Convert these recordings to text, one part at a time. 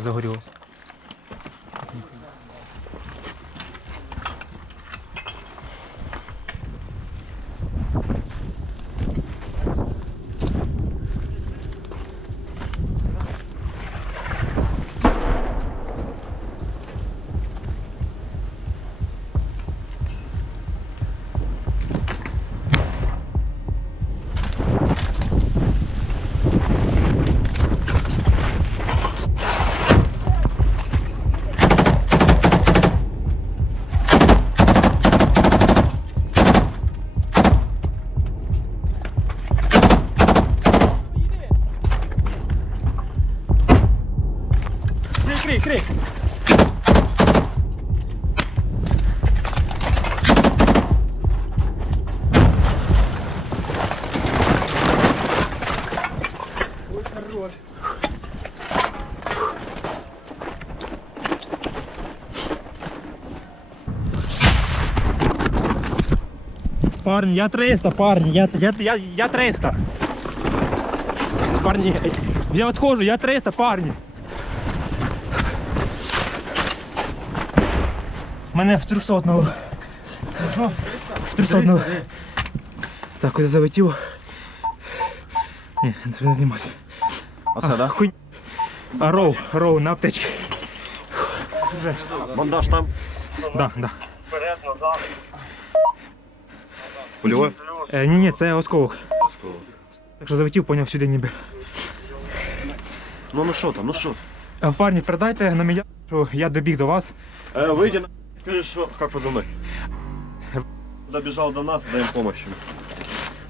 загорілося? Парни, я 300, парни, я, я, я, я 300. Парни, я отхожу, я 300, парни. Мене в 300 одного. В 300 одного. Так, куди залетів. Ні, не треба знімати. Оце, да? Хуй. А, роу, роу на аптечці. Бандаж там. Да, да. Пульове? Е, ні, ні, це осколок. Так що залетів, поняв сюди ніби. Ну ну що там, ну що? Е, Парні, передайте на мене, що я добіг до вас. Э, выйди на... Скажи, что... Как вы за мной? Добежал до нас, даем помощь.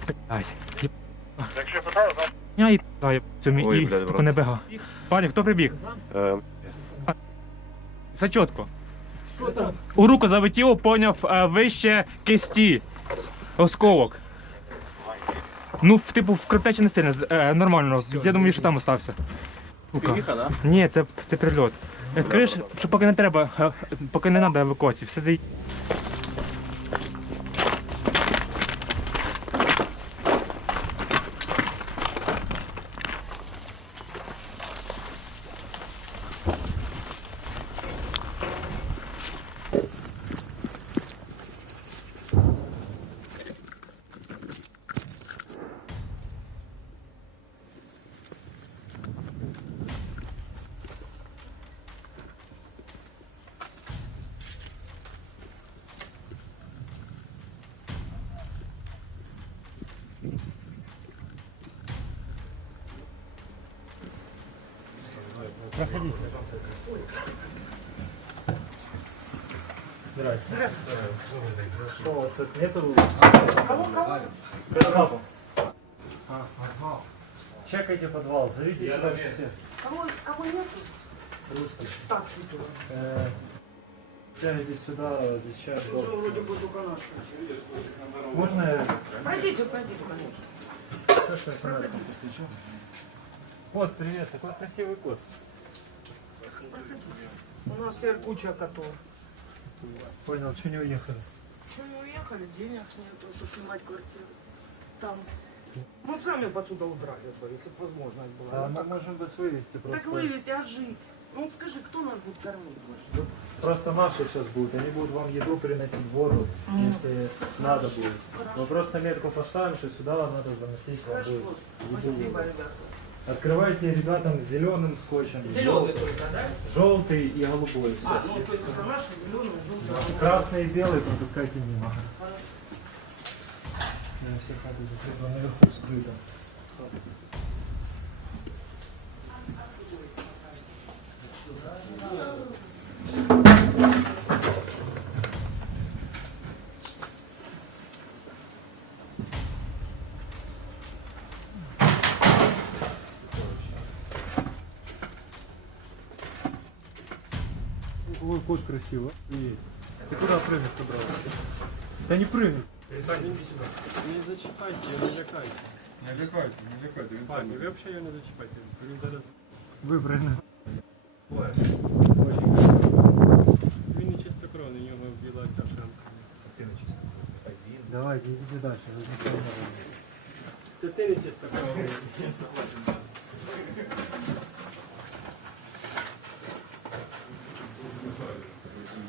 Блядь. Я і дай цьому Ой, і блядь, тупо брат. не бега. Пані, хто прибіг? Э, Все чітко. У руку залетіло, поняв е, вище кисті. Осколок. Ну, в, типу, в кровтечі не сильно, з- е, нормально. Я думаю, що там остався. Сука. да? Ні, це, це прильот. Е, Скажи, що- що поки не треба, е, поки не треба евакуації, все за... Что у вас тут нету? Кого, кого? Чекайте подвал, зовите сюда всех. Кого, кого нету? Так, иду. Э, Тягивайтесь сюда, Уже дом. вроде бы только наши. Можно я Пройдите, пройдите, конечно. Что, что я? Кот, привет, такой красивый кот. У нас теперь куча котов. Понял, что не уехали? Что не уехали, денег нету, чтобы снимать квартиру. Там. Мы сами бы отсюда убрали бы, если бы возможность была. А Ну, мы можем без вывести просто. так вывезти, а жить? Ну вот скажи, кто нас будет кормить? больше? Просто наши сейчас будут, они будут вам еду приносить, воду, если надо будет. Мы просто метку поставим, что сюда вам надо заносить вам будет Хорошо, спасибо, ребята. Открывайте ребятам зеленым скотчем. Зеленый только, да? Желтый и голубой. А, ну то есть это наши зеленые, желтые. Красный и белый пропускайте мимо. Я все хаты закрыты, наверху скрыто. Ой, кот красиво. И ты куда прыгать собрался? Да не прыгай. Не зачіпайте, не лякайте. Не лякайте, не лякайте, він Пані, сам. ви взагалі його не зачіпайте. Він зараз вибране. Він не чистокровний, у нього біла ця шрамка. Це ти не чистокровний. Давайте, йдіть далі. Це ти не чистокровний.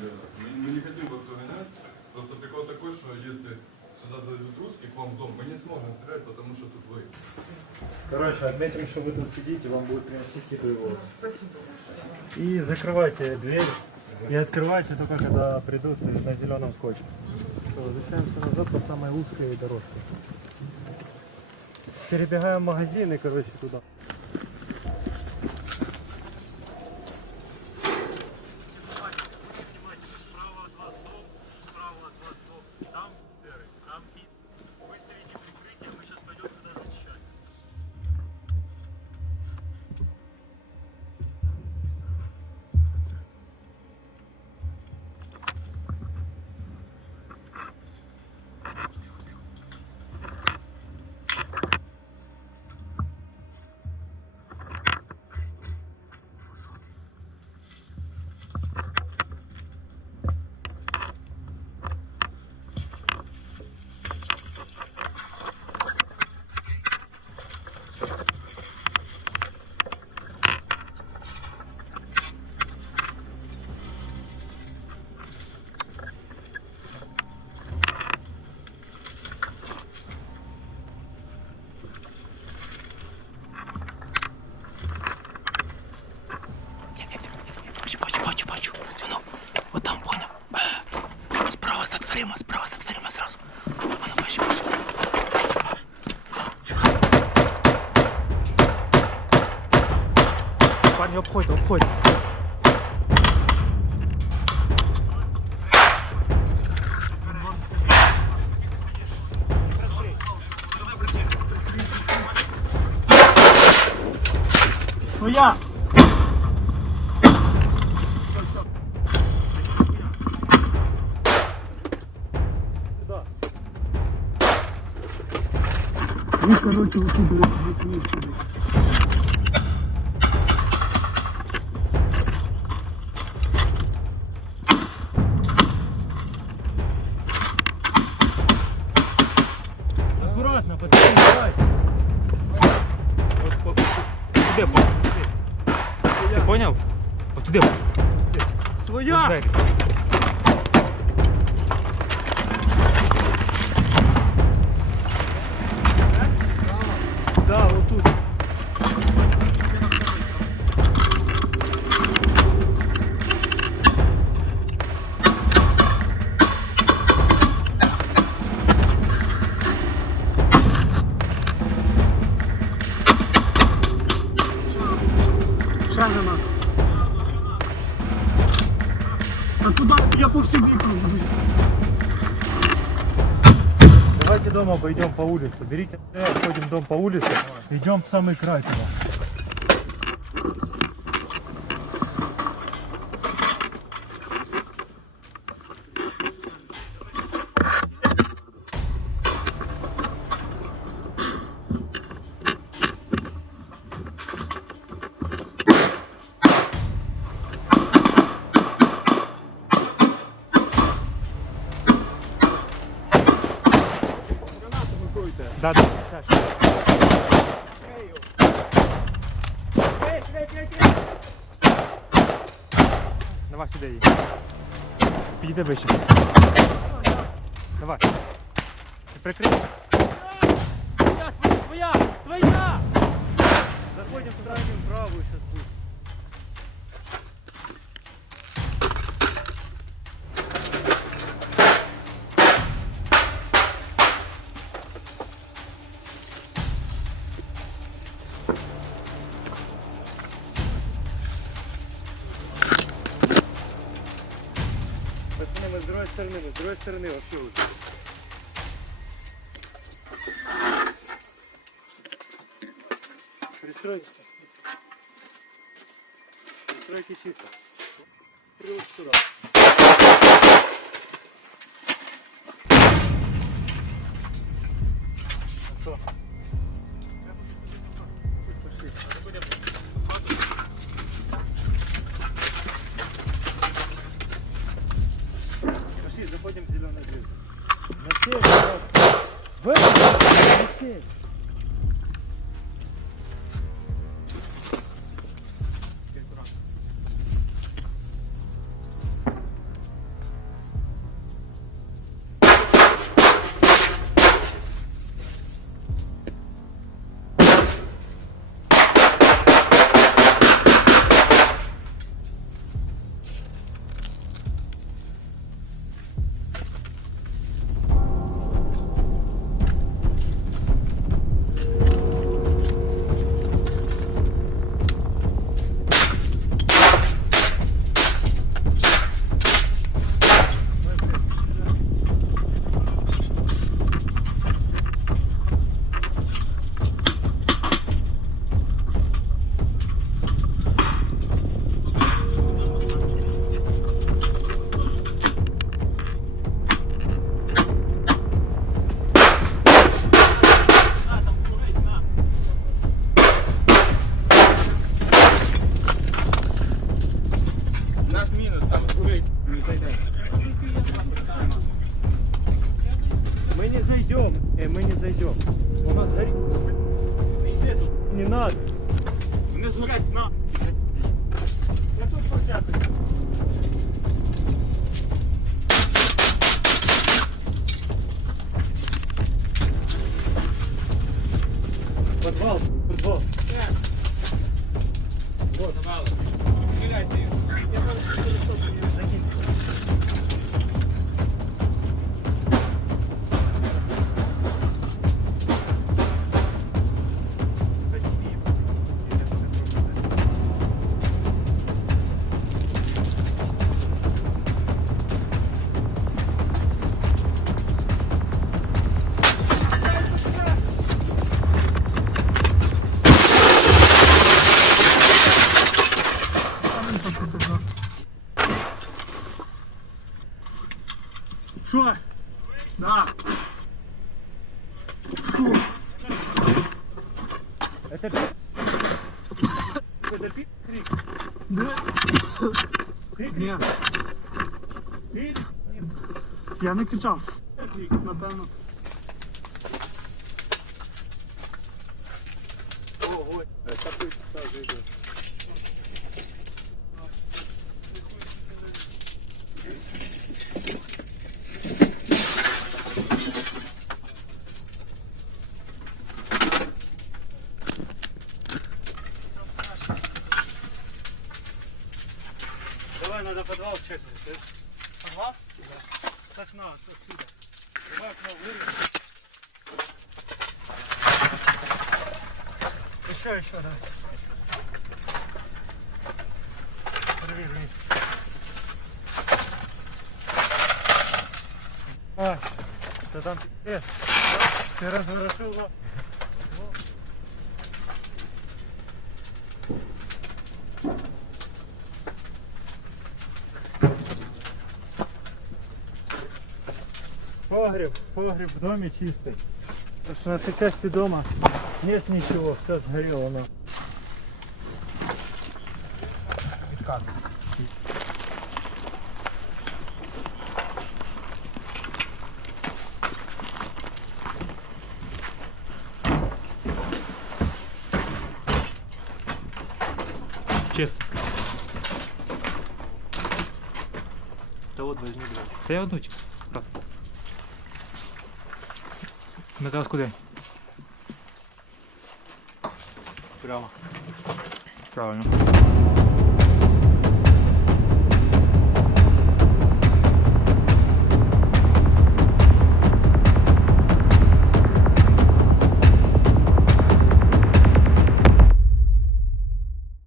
Мы мы не хотим вас догонять. Просто прикол такой, что если сюда зайдут русские к вам в дом, мы не сможем стрелять, потому что тут вы. Короче, отметим, что вы тут сидите, вам будет приносить еду его. И закрывайте дверь. И открывайте только когда придут на зеленом скотче. Все, возвращаемся назад по самой узкой дорожке. Перебегаем в магазин и, короче, туда. Парні, обходьте, обходьте. Своя! Аккуратно, Своя! А куда? Я по векам. Давайте дом обойдем по улице. Берите, обходим дом по улице. Идем в самый край туда. Да, да, так. Давай сюди її. Підійди ближче. Давай. Ти прикрий. Своя, своя, своя, своя! Заходим туда, правую сейчас будет. Мы с другой стороны, мы с другой стороны вообще лучше. Пристройтесь. Пристройте чисто. Привод сюда. Что? Подвал, подвал. Я не кричав. Напевно. Ого, ты тоже идет. Давай надо подвал чекнуть. слышь? Ага. С окна, отсюда. Давай окно вырежь. Еще, еще, давай. Рви, рви. А, ты там пиздец. Ты разворошил его. Погреб, погреб в доме чистый. Потому что на этой части дома нет ничего, все сгорело. Но. Чесно. Да вот возьми, блядь. Та я одну. Так. Ми зараз куди? Прямо. Правильно.